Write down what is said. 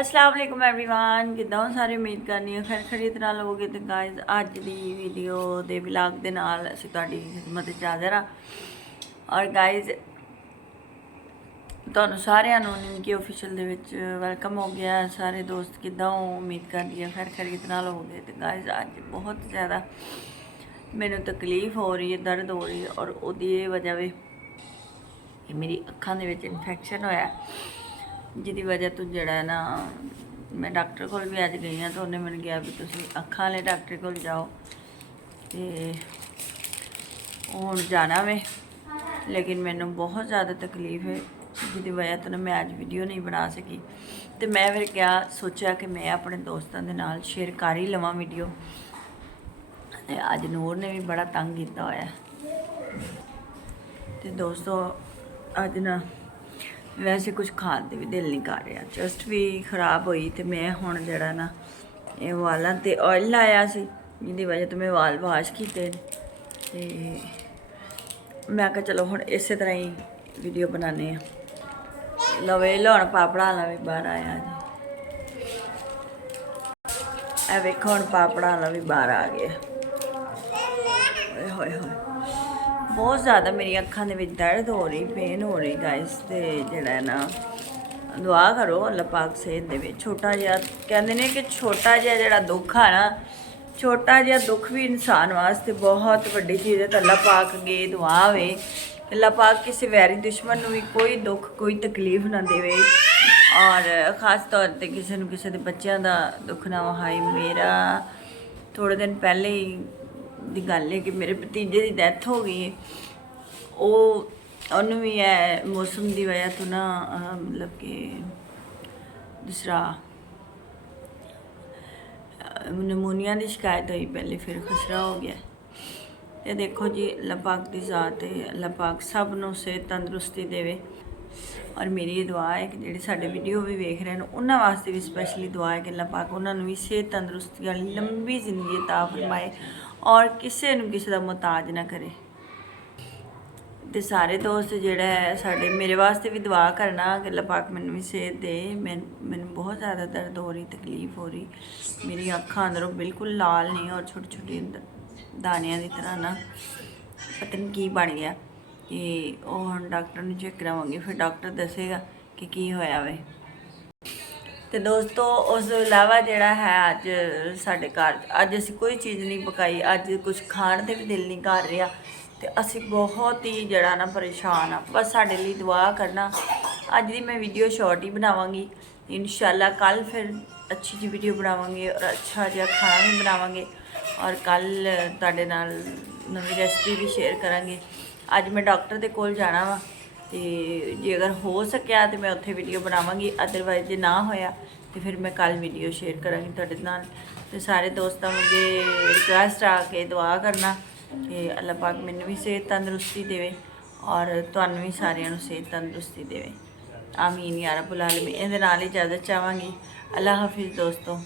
अस्सलाम वालेकुम एवरीवन, किदां हो सारे। उम्मीद करनी है खैर खरी तरह लोगे। तो गाइज अज की वीडियो के व्लॉग के नाल असीं तुहाडी खिदमत च हाज़र हाँ। और गाइज तुहानूं सारिआं नूं निमकी ऑफिशियल दे विच वेलकम हो गया। सारे दोस्त किदां हो, उम्मीद करदी है खैर खरी तरह लोगे। तो गाइज अज बहुत ज़्यादा मैनूं तकलीफ हो रही है, दर्द हो रही है, और उहदी वजह वे कि मेरी अखां दे विच इन्फेक्शन होया, जिहदी वजह तो जड़ा है ना मैं डॉक्टर को भी अज गई हाँ। तो उन्हें मैंने कहा भी तुम अखां वाले डॉक्टर को जाओ। तो हुण जाना वे, लेकिन मैनू बहुत ज़्यादा तकलीफ है, जिहदी वजह तो मैं अज वीडियो नहीं बना सकी। तो मैं फिर क्या सोचा कि मैं अपने दोस्तों के नाल शेयर कर ही लवां वीडियो। अज नूर ने भी बड़ा तंग किया होया। तो दोस्तों अज ना वैसे कुछ खाण का भी दिल नहीं कर रहा, चस्ट भी खराब हुई। तो मैं हुण जड़ा ना ये वालों ते ऑयल लाया सी, जिहदी वजह तो मैं वाल वाश किए। तो मैं कहा चलो हुण इस तरह ही वीडियो बनाने। लवे हुण पापड़ा वाला भी बाहर आया जी, ए वेखो हुण पापड़ा वाला भी बाहर आ गया। होए होए बहुत ज़्यादा मेरी अखां दे विच दर्द हो रही, पेन हो रही गाइस। तो जड़ा है ना दुआ करो अल्लाह पाक सेहत देवे। छोटा जिहा कहते हैं कि छोटा जिहा जड़ा दुख है ना, छोटा जिहा दुख भी इंसान वास्ते बहुत वड्डी चीज़ है। तो अल्लाह पाक अगे दुआ वे अल्लाह पाक किसी वैरी दुश्मन भी कोई दुख कोई तकलीफ ना देवे, और ख़ास तौर पर किसी के बच्चों का दुख ना वहाए। मेरा थोड़े दिन पहले ही दी गल है कि मेरे भतीजे की डैथ हो गई है। उन्होंने भी है मौसम की वजह तो ना मतलब कि दूसरा नमूनिया की शिकायत हुई पहले, फिर खसरा हो गया। तो देखो जी अल्लाह पाक की ज़ात है, अल्लाह पाक सब नूं सेहत तंदुरुस्ती देवे। और मेरी ये दुआ है कि जिहड़े साडे वीडियो भी वेख रहे हैं उन्हां वास्ते भी स्पैशली दुआ है कि अल्लाह पाक उन्होंने भी सेहत तंदुरुस्ती वाली लंबी जिंदगी अता फरमाए, और किसी नूं किसी का मुहताज ना करे। तो सारे दोस्त जोड़ा है साढ़े मेरे वास्ते भी दुआ करना कि अल्लाह पाक मैनू भी सेहत दे। मैनू बहुत ज़्यादा दर्द हो रही, तकलीफ हो रही, मेरी अखां अंदरों बिल्कुल लाल नहीं और छोटी छोटी दानियां की तरह ना पता नहीं की बन गया। कि हम डॉक्टर ने चेक करावांगे, फिर डॉक्टर दसेगा कि की होया वे। तो दोस्तों उस इलावा जोड़ा है अज साढ़े घर अज असी कोई चीज़ नहीं पकाई, अज कुछ खाण ते भी दिल नहीं कर रहा। तो असी बहुत ही जड़ा ना परेशान हाँ। बस साढ़े लिए दुआ करना। अज की मैं वीडियो शॉर्ट ही बनावांगी, इंशाल्लाह कल फिर अच्छी जी वीडियो बनावांगे और अच्छा जहा खाना भी बनावांगे, और कल तुहाडे नाल नवी रेसिपी भी शेयर करांगे। अज मैं डॉक्टर के कोल जाना वा, तो जे अगर हो सकिया तो मैं उत्थे वीडियो बनावांगी, अदरवाइज जे ना होया तो फिर मैं कल वीडियो शेयर करांगी तुहाडे नाल। तो सारे दोस्तों मुझे रिक्वेस्ट आके दुआ करना कि अल्लाह पाक मैनू भी सेहत तंदुरुस्ती देवे, और तुहानू भी सारिआं नूं सेहत तंदुरुस्ती देवे। आमीन या रब्बुल आलमीन। इहदे नाल इजाज़त चाहांगी। अल्लाह हाफिज़ दोस्तों।